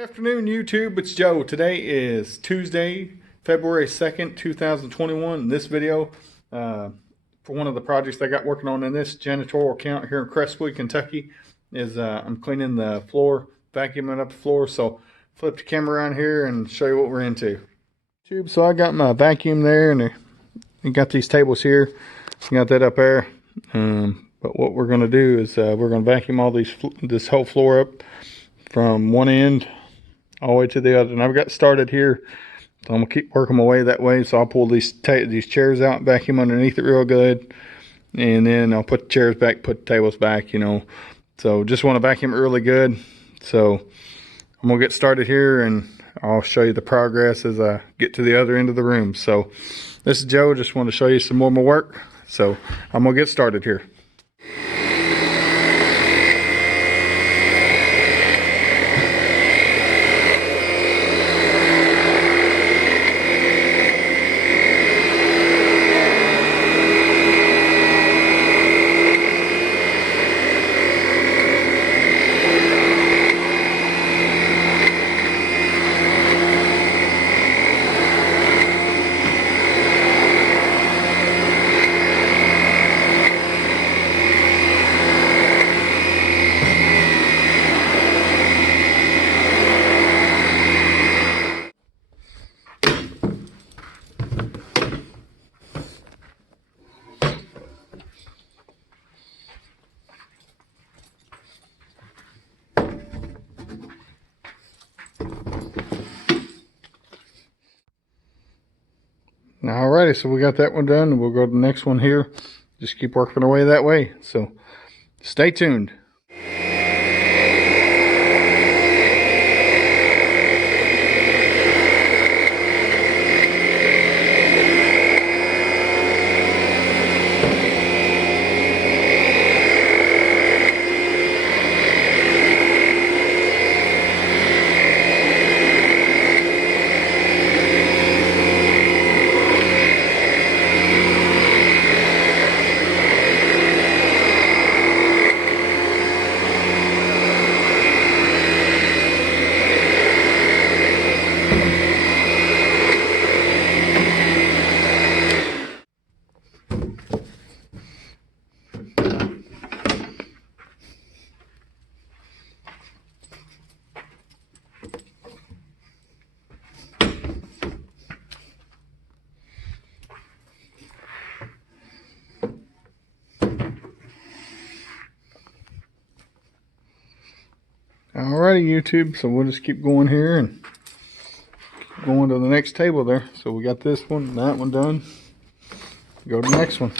Good afternoon, YouTube. It's Joe. Today is Tuesday, February 2nd, 2021. In this video, for one of the projects I got working on in this janitorial account here in Crestwood, Kentucky, is I'm cleaning the floor, vacuuming up the floor. So flip the camera around here and show you what we're into. YouTube. So I got my vacuum there, and I got these tables here. Got that up there. But what we're going to do is we're going to vacuum all this whole floor up from one end all the way to the other. And I've got started here, so I'm gonna keep working my way that way. So I'll pull these chairs out, vacuum underneath it real good, and then I'll put the chairs back, put the tables back, so just want to vacuum it really good. So I'm gonna get started here, and I'll show you the progress as I get to the other end of the room. So this is Joe. Just want to show you some more of my work, so I'm gonna get started here. Alrighty, so we got that one done, and we'll go to the next one here. Just keep working our way that way. So stay tuned. Alrighty, YouTube, so we'll just keep going here and keep going to the next table there. So we got this one, that one done. Go to the next one.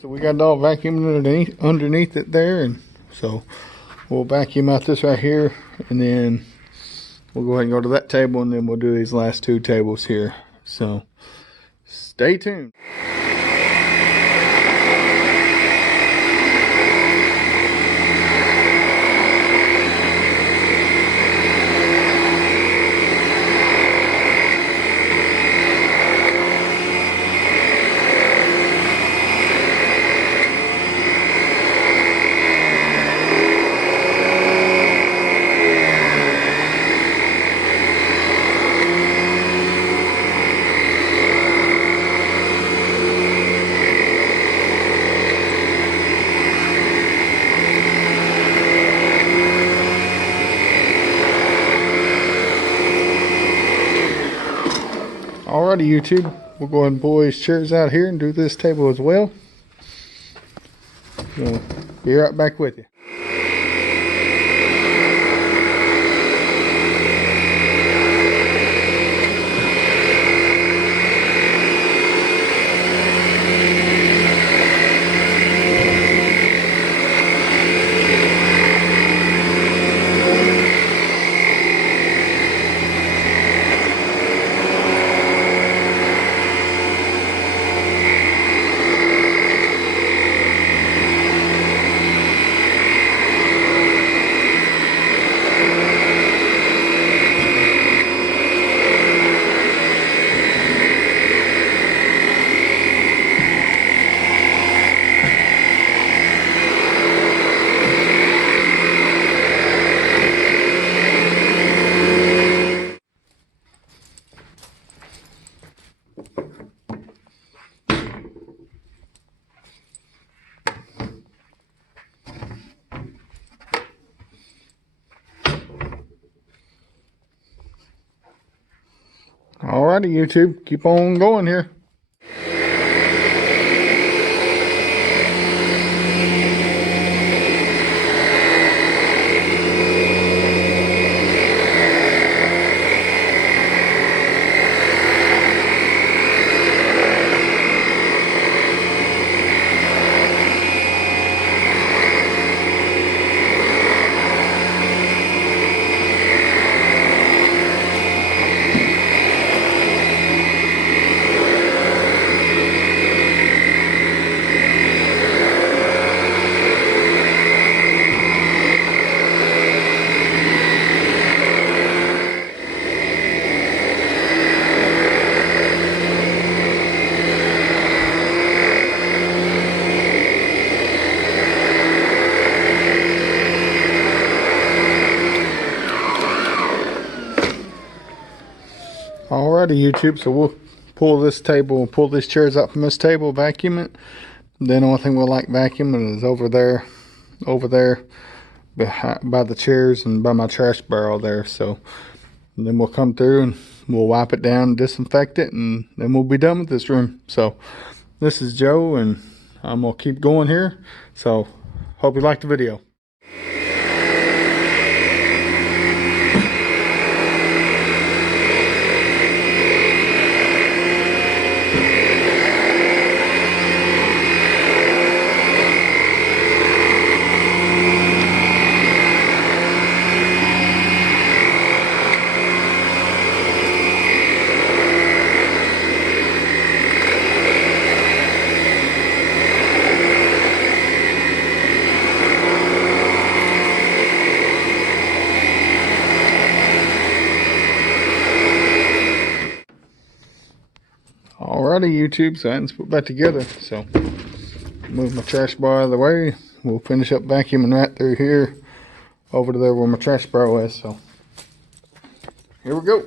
We got it all vacuumed underneath it there, and so we'll vacuum out this right here, and then we'll go ahead and go to that table, and then we'll do these last two tables here. So stay tuned. Alrighty, YouTube, we'll go ahead and pull these chairs out here and do this table as well. So, be right back with you. Alrighty, YouTube, keep on going here. Alrighty, YouTube, so we'll pull this table, pull these chairs up from this table, vacuum it. Then the only thing we'll like vacuuming is over there by the chairs and by my trash barrel there. So then we'll come through and we'll wipe it down, disinfect it, and then we'll be done with this room. So this is Joe, and I'm gonna keep going here. So hope you liked the video. Alrighty, YouTube, so let's put that together. So move my trash bar out of the way. We'll finish up vacuuming right through here over to there where my trash barrel is. So here we go.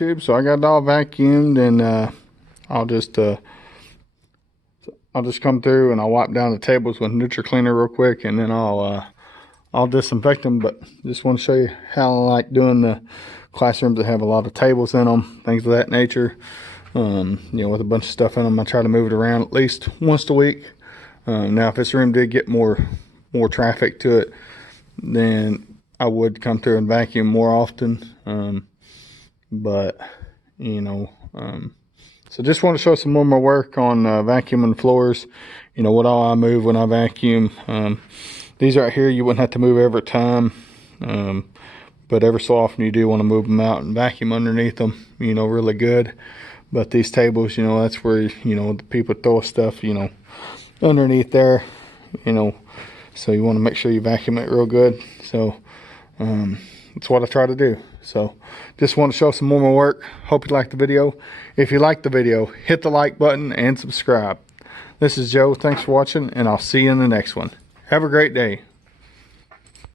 YouTube. So I got it all vacuumed, and I'll just come through and I'll wipe down the tables with Nutri Cleaner real quick, and then I'll disinfect them. But just want to show you how I like doing the classrooms that have a lot of tables in them, things of that nature. You know, with a bunch of stuff in them, I try to move it around at least once a week. Now, if this room did get more traffic to it, then I would come through and vacuum more often. But you know, so just want to show some more of my work on vacuuming floors. You know, what all I move when I vacuum. These right here, you wouldn't have to move every time, but every so often you do want to move them out and vacuum underneath them, you know, really good. But these tables, you know, that's where, you know, the people throw stuff, you know, underneath there, you know, so you want to make sure you vacuum it real good. So that's what I try to do. So just want to show some more of my work. Hope you liked the video. If you liked the video, hit the like button and subscribe. This is Joe. Thanks for watching, and I'll see you in the next one. Have a great day.